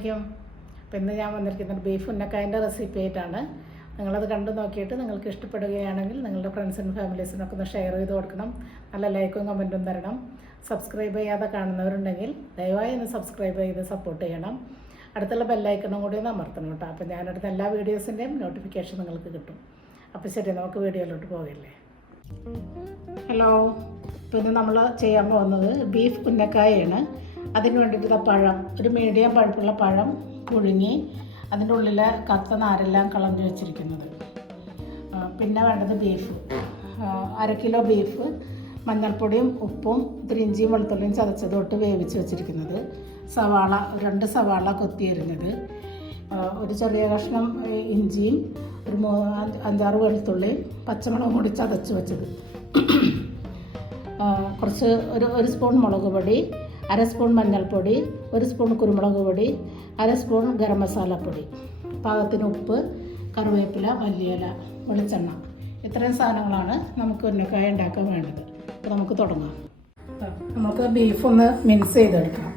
അലൈക്കും. അപ്പോൾ ഇന്ന് ഞാൻ വന്നിരിക്കുന്നത് ബീഫ് ഉന്നക്കായൻ്റെ റെസിപ്പി ആയിട്ടാണ്. നിങ്ങളത് കണ്ടു നോക്കിയിട്ട് നിങ്ങൾക്ക് ഇഷ്ടപ്പെടുകയാണെങ്കിൽ നിങ്ങളുടെ ഫ്രണ്ട്സിനും ഫാമിലീസിനൊക്കെ ഒന്ന് ഷെയർ ചെയ്ത് കൊടുക്കണം. നല്ല ലൈക്കും കമൻറ്റും തരണം. സബ്സ്ക്രൈബ് ചെയ്യാതെ കാണുന്നവരുണ്ടെങ്കിൽ ദയവായി ഒന്ന് സബ്സ്ക്രൈബ് ചെയ്ത് സപ്പോർട്ട് ചെയ്യണം. അടുത്തുള്ള ബെല്ലൈക്കണും കൂടി ഒന്ന് അമർത്തണം കേട്ടോ. അപ്പോൾ ഞാനെടുത്ത എല്ലാ വീഡിയോസിൻ്റെയും നോട്ടിഫിക്കേഷൻ നിങ്ങൾക്ക് കിട്ടും. അപ്പോൾ ശരി, നമുക്ക് വീഡിയോയിലോട്ട് പോകില്ലേ. ഹലോ, ഇപ്പോൾ ഇന്ന് നമ്മൾ ചെയ്യാൻ പോകുന്നത് ബീഫ് ഉന്നക്കായാണ്. അതിന് വേണ്ടിയിട്ട് പഴം, ഒരു മീഡിയം പഴുപ്പുള്ള പഴം പുഴുങ്ങി അതിൻ്റെ ഉള്ളിലെ കത്ത നാരെല്ലാം കളഞ്ഞു വെച്ചിരിക്കുന്നത്. പിന്നെ വേണ്ടത് ബീഫ്, 1/2 കിലോ ബീഫ്, മഞ്ഞൾപ്പൊടിയും ഉപ്പും ഇത്തിരി ഇഞ്ചിയും വെളുത്തുള്ളിയും ചതച്ചതൊട്ട് വേവിച്ച് വെച്ചിരിക്കുന്നത്, സവാള 2 സവാള കൊത്തിയരിഞ്ഞത്, ഒരു ചെറിയ കഷ്ണം ഇഞ്ചിയും ഒരു 5-6 വെളുത്തുള്ളിയും പച്ചമുളകും കൂടി ചതച്ച് വെച്ചത്, കുറച്ച് ഒരു സ്പൂൺ മുളക് പൊടി, 1/2 സ്പൂൺ മഞ്ഞൾപ്പൊടി, 1 സ്പൂൺ കുരുമുളക് പൊടി, 1/2 സ്പൂൺ ഗരം മസാലപ്പൊടി, പാകത്തിന് ഉപ്പ്, കറിവേപ്പില, മല്ലിയില, വെളിച്ചെണ്ണ. ഇത്രയും സാധനങ്ങളാണ് നമുക്ക് ഉന്നക്കായ ഉണ്ടാക്കാൻ വേണ്ടത്. അപ്പോൾ നമുക്ക് തുടങ്ങാം. നമുക്ക് ബീഫ് ഒന്ന് മിക്സ് ചെയ്തെടുക്കാം.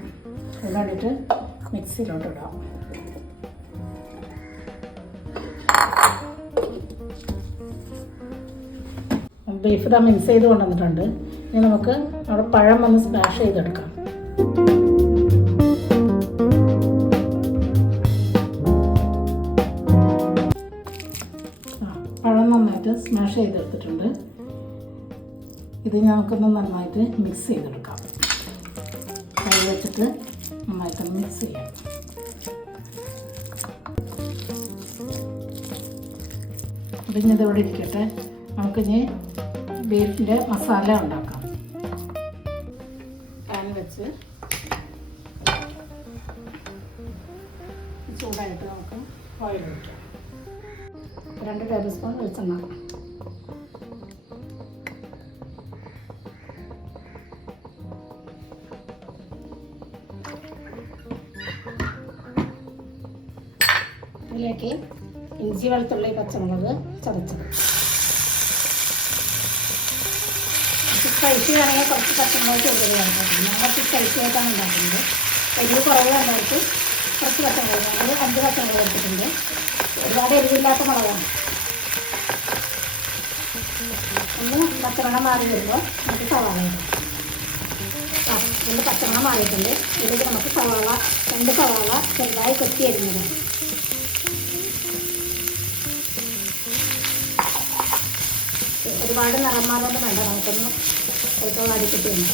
അത് വേണ്ടിയിട്ട് മിക്സിയിലോട്ട് ഇടാം. ബീഫ് ഇതാ മിക്സ് ചെയ്ത് കൊണ്ടുവന്നിട്ടുണ്ട്. ഇനി നമുക്ക് അവിടെ പഴം ഒന്ന് സ്മാഷ് ചെയ്തെടുക്കാം. പഴം നന്നായിട്ട് സ്മാഷ് ചെയ്തെടുത്തിട്ടുണ്ട്. ഇത് നമുക്കൊന്ന് നന്നായിട്ട് മിക്സ് ചെയ്തെടുക്കാം. കൈ വെച്ചിട്ട് നന്നായിട്ടൊന്ന് മിക്സ് ചെയ്യാം. അതിന് ഇതിവിടെ ഇരിക്കട്ടെ. നമുക്കിനി ബീഫിൻ്റെ മസാല ഉണ്ടാക്കാം. പാൻ വെച്ച് ചൂടായിട്ട് നമുക്ക് ഓയിൽ ഒഴിക്കാം. 2 ടേബിൾ സ്പൂൺ വെളിച്ചെണ്ണ, ഇതിലേക്ക് ഇഞ്ചി വെളുത്തുള്ളി പച്ചമുളക് ചതച്ചത്. സ്പൈസി വേണമെങ്കിൽ കുറച്ച് പച്ചമുളക് കൂടുതൽ ഉണ്ടാക്കുന്നത്. ഞങ്ങൾക്ക് സ്പൈസി ആയിട്ടാണ് ഉണ്ടാക്കുന്നത്. എരിവ് കുറവ് വേണ്ടവർക്ക് കുറച്ച് പച്ചമുളക്, ഞങ്ങൾ 5 പച്ചമുളക് എടുത്തിട്ടുണ്ട്. ഒരുപാട് എരിവില്ലാത്ത മുളകാണ്. ഒന്ന് പച്ചമണം മാറി വരുമ്പോൾ നമുക്ക് സവാള ഇടാം. ഇതിൻ്റെ പച്ചമണം മാറിയിട്ടുണ്ട്. ഇതിലേക്ക് നമുക്ക് സവാള 2 സവാള ചെറുതായി കൊത്തി അരിഞ്ഞതാണ്. ഒരുപാട് നിറം മാറൊന്നും വേണ്ട, നമുക്കൊന്ന് ചിലപ്പോൾ അടിക്കിട്ടുണ്ട്.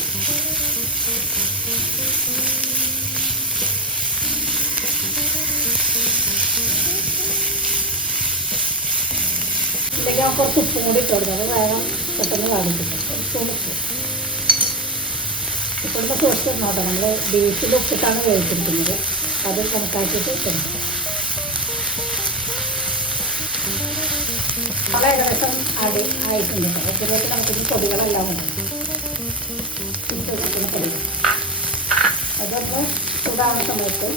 ഇതിലേക്ക് നമുക്ക് കുറച്ച് ഉപ്പും കൂടി ഇട്ട് കൊടുക്കുന്നത് വേഗം പെട്ടെന്ന് കാണിക്കിട്ടും. കുറച്ചുകൂടി ഉപ്പ് ഇപ്പോഴത്തെ സോസ് ഇടുന്നോട്ടോ. നമ്മൾ ബീഫിൽ ഉപ്പിട്ടാണ് വേവിച്ചിരിക്കുന്നത്. അത് കണക്കാക്കിയിട്ട് കൊടുക്കും. അത് ഏകദേശം ആയിട്ടുണ്ട് കേട്ടോ. ഇതിലേക്ക് നമുക്കിത് പൊടികളെല്ലാം ഉണ്ട്. പൊടികൾ അതൊക്കെ ചൂടാവുന്ന സമയത്ത്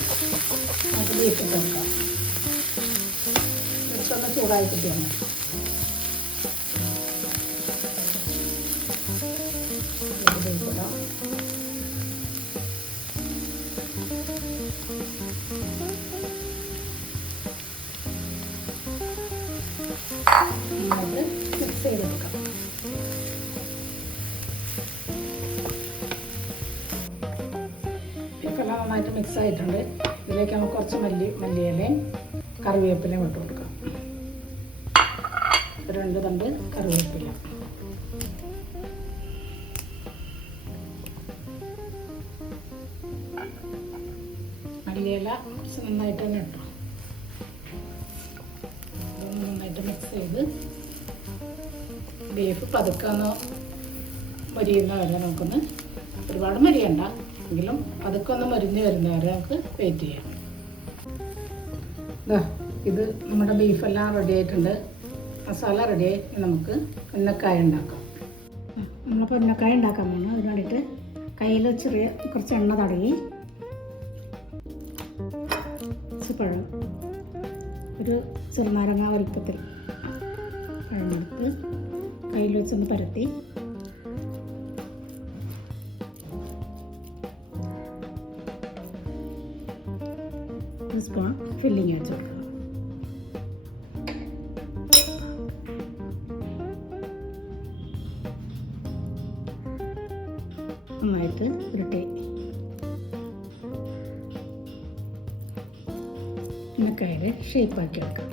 നമുക്ക് ബീഫ് കൊടുക്കാം. ഇതൊന്ന് ചൂടായി കിട്ടിയാണ്. ബീഫിടാം. നന്നായിട്ട് മിക്സ് ചെയ്തെടുക്കാം. ഇതൊക്കെ നന്നായിട്ട് മിക്സ് ആയിട്ടുണ്ട്. ഇതിലേക്ക് നമുക്ക് കുറച്ച് മല്ലിയിലയും കറിവേപ്പിലയും ഇട്ട് കൊടുക്കാം. 2 തണ്ട് കറിവേപ്പില, മല്ലിയില കുറച്ച് നന്നായിട്ട് തന്നെ ഇട്ടു. ഇതൊന്ന് നന്നായിട്ട് മിക്സ് ചെയ്ത് ബീഫ് പതുക്കെ മൊരിയുന്ന വരെ നമുക്കൊന്ന്, ഒരുപാട് മൊരിയണ്ട എങ്കിലും പതുക്കെ ഒന്ന് മൊരിഞ്ഞ് വരുന്ന വരെ നമുക്ക് വെയിറ്റ് ചെയ്യാം. ഇത് നമ്മുടെ ബീഫെല്ലാം റെഡി ആയിട്ടുണ്ട്. മസാല റെഡിയായി. നമുക്ക് ഉന്നക്കായ ഉണ്ടാക്കാം. നമ്മളിപ്പോൾ ഉന്നക്കായ ഉണ്ടാക്കാൻ പോകുന്നു. അതിന് വേണ്ടിയിട്ട് കയ്യിൽ ചെറിയ കുറച്ച് എണ്ണ തടവി, കുറച്ച് പഴം, ഒരു ചെറുനാരങ്ങ വലുപ്പത്തിൽ പഴമെടുത്ത് കയ്യിൽ വെച്ചൊന്ന് പരത്തി 1 സ്പൂൺ ഫില്ലിങ് വെച്ച് കൊടുക്കണം. നന്നായിട്ട് ഉരുട്ടി ഉന്നക്കായ ഷേപ്പാക്കി എടുക്കാം.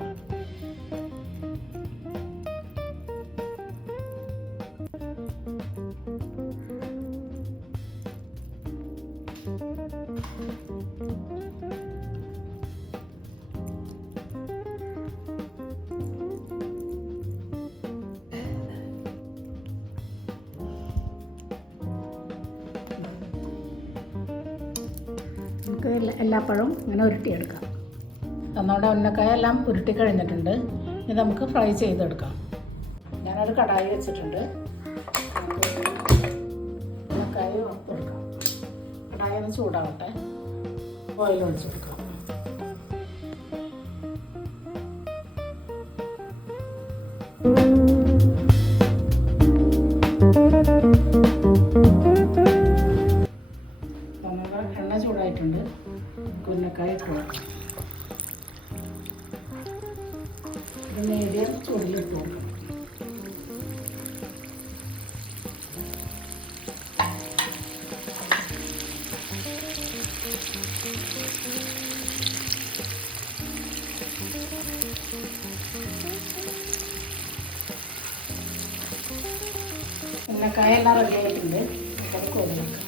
നമുക്ക് എല്ലാ പഴവും ഇങ്ങനെ ഉരുട്ടിയെടുക്കാം. നമ്മുടെ ഉന്നക്കായ എല്ലാം ഉരുട്ടി കഴിഞ്ഞിട്ടുണ്ട്. ഇത് നമുക്ക് ഫ്രൈ ചെയ്തെടുക്കാം. ഞാനൊരു കടായി വെച്ചിട്ടുണ്ട്. ഉന്നക്കായ കൊടുക്കാം. കടായി ഒന്ന് ചൂടാവട്ടെ. ഓയിൽ ഒഴിച്ച് കൊടുക്കാം. എണ്ണ ചൂടായിട്ടുണ്ട്. ഉന്നക്കായ ഇട്ട് കൊടുക്കാം. ഇത് മീഡിയം ചൂടിലിട്ട് കൊടുക്കണം. ഉന്നക്കായ എല്ലാം റെഡി ആയിട്ടുണ്ട്. അത് കോരി വെക്കാം.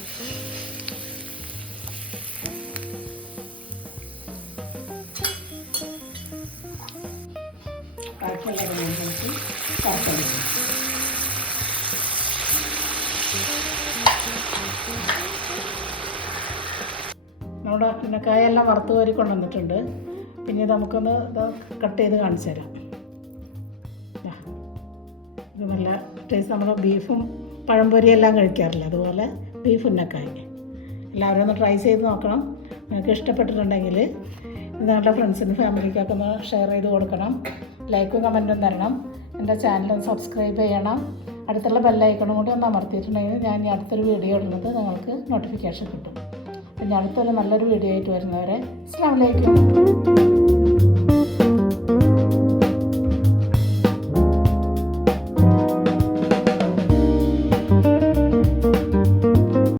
നമ്മുടെ ഉന്നക്കായ എല്ലാം വറുത്ത് കോരി കൊണ്ടുവന്നിട്ടുണ്ട്. പിന്നെ നമുക്കൊന്ന് ഇത് കട്ട് ചെയ്ത് കാണിച്ചു തരാം. ഇത് നല്ല ടേസ്റ്റ്. നമ്മൾ ബീഫും പഴംപൊരിയെല്ലാം കഴിക്കാറില്ല, അതുപോലെ ബീഫ് ഉന്നക്കായ. എല്ലാവരും ഒന്ന് ട്രൈ ചെയ്ത് നോക്കണം. നിങ്ങൾക്ക് ഇഷ്ടപ്പെട്ടിട്ടുണ്ടെങ്കിൽ നിങ്ങളുടെ ഫ്രണ്ട്സിനും ഫാമിലിക്കൊക്കെ ഒന്ന് ഷെയർ ചെയ്ത് കൊടുക്കണം. ലൈക്കും കമൻറ്റും തരണം. എൻ്റെ ചാനൽ സബ്സ്ക്രൈബ് ചെയ്യണം. അടുത്തുള്ള ബെല്ലൈക്കണും കൂടി ഒന്ന് അമർത്തിയിട്ടുണ്ടെങ്കിൽ ഞാൻ ഇനി അടുത്തൊരു വീഡിയോ ഇടുന്നത് നിങ്ങൾക്ക് നോട്ടിഫിക്കേഷൻ കിട്ടും. പിന്നെ അടുത്തൊരു നല്ലൊരു വീഡിയോ ആയിട്ട് വരുന്നവരെ അസ്സലാമു അലൈക്കും.